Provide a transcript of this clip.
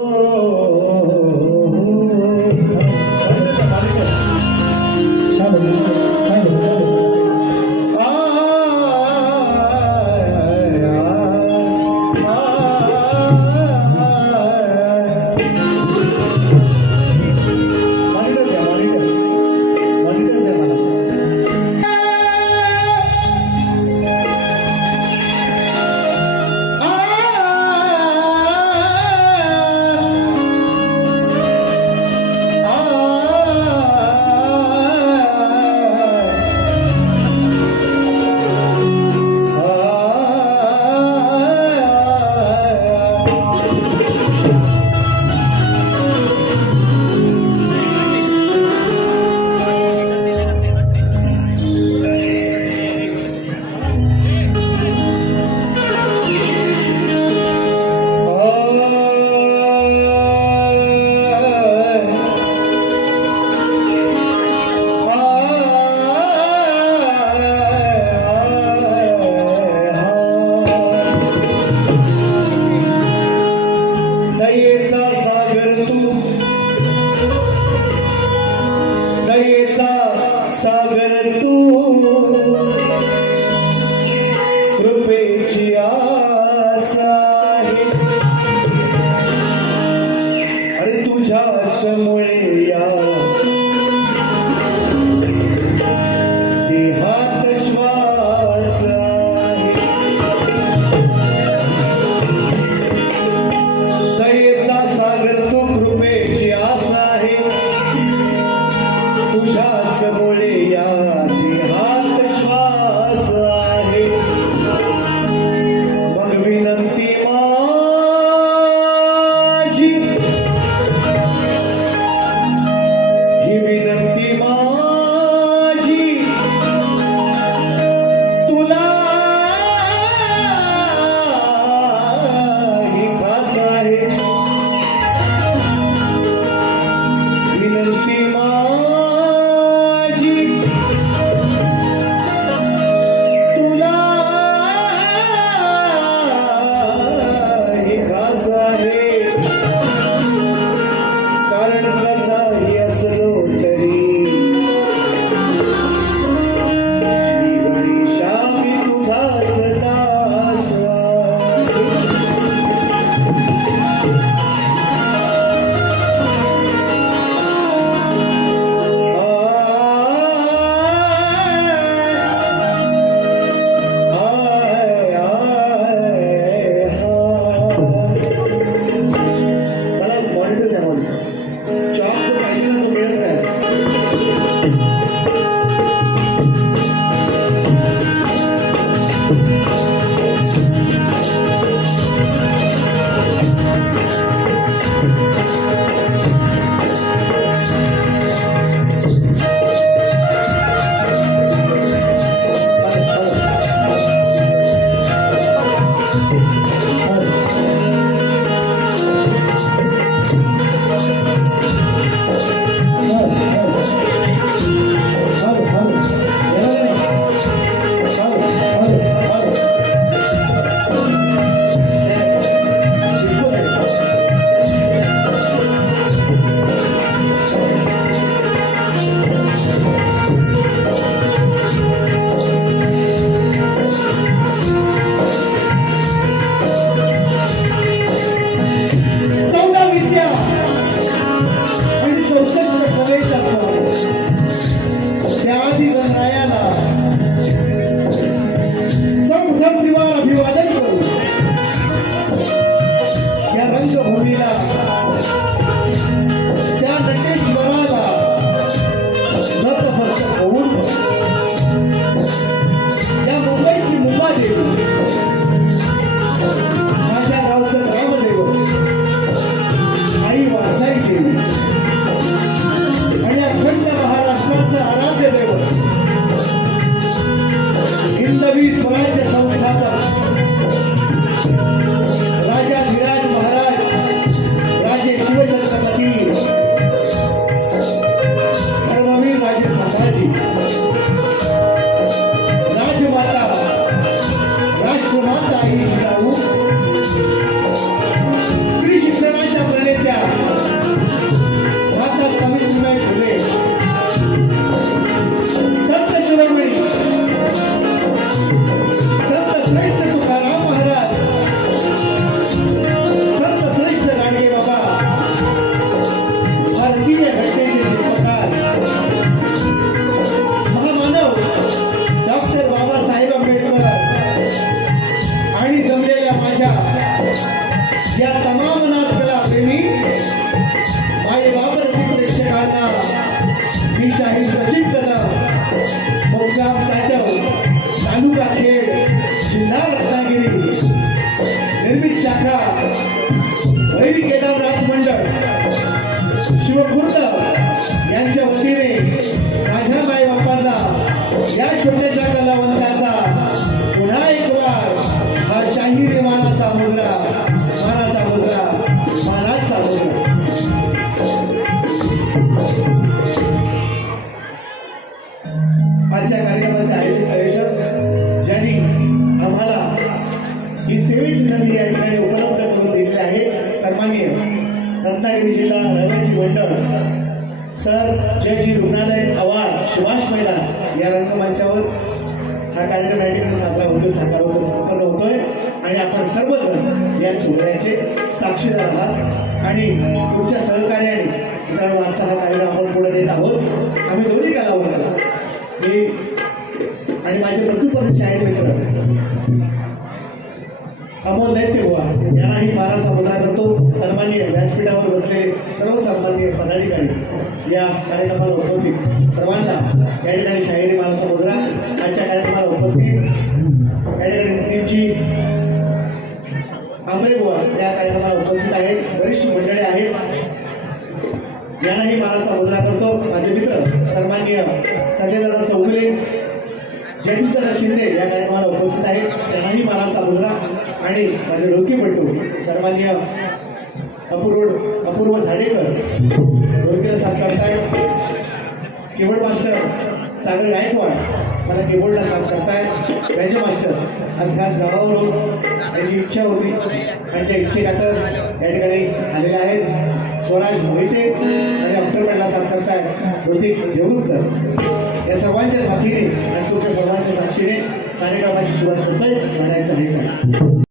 Oh, अरे तुझ्याच स्वर्गस्पर्श होऊन मुंबईची मुंबा देवी माझ्या गावचं ग्रामदेव आई वासाई देवी. आणि अखंड महाराष्ट्राचं आराध शिवपूर्ण यांच्या वतीने माझ्या माई बापांना या छोट्याशा कलावंताचा पुन्हा एक वार हा शाहीर मानाचा मुद्रा मानाचा मुद्रा मानाचा मुद्रा आजच्या कार्यक्रमाचे रत्नागिरी जिल्हा रहिवासी मंडळ सर जयश्री रुग्णालय आवार सुभाष मैदान या रंगमंचावर हा कार्यक्रम या ठिकाणी साजरा होतो साकार होतो संपन्न होतोय. आणि आपण सर्वजण या सोहळ्याचे साक्षीदार आहात. आणि तुमच्या सहकार्याने मित्रांनो आजचा हा कार्यक्रम आपण पुढे नेत आहोत. आम्ही दोन्ही कलावंत मी आणि माझे प्रतिस्पर्धी शाहीर मित्र अमोल दैत्य बुवा यांनाही बारा समजला करतो. व्यासपीठावर बसले सर्व सन्माननीय पदाधिकारी या कार्यक्रमाला उपस्थित. सर्वांना या ठिकाणी शाहिरी मला समजरा आजच्या कार्यक्रमाला उपस्थित या ठिकाणी मुलींची बुवा या कार्यक्रमाला उपस्थित आहेत. बरीचशी मंडळी आहेत. यांनाही मला साजरा करतो. माझे मित्र सन्मान्य संजयदादा चौगुले जयंत शिंदे या कार्यक्रमाला उपस्थित आहेत. त्यांनाही मला सामुद्रा आणि माझे म्हणतो सन्मान्य अपूर्व अपूर्व झाडेकर. डोकीला साथ करताय कीबोर्ड मास्टर सागर गायकवाड मला केवळला साथ करताय बँजो मास्टर आज खास गावावरून त्याची इच्छा होती. आणि त्या इच्छेखातर या ठिकाणी आलेले आहेत. स्वराज मोहिते आणि अक्टोबरला साथ करताय ऋतिक देवरुखकर या सर्वांच्या साथीने आणि तुमच्या सर्वांच्या साक्षीने कार्यक्रमाची सुरुवात करताय. म्हणायचं आहे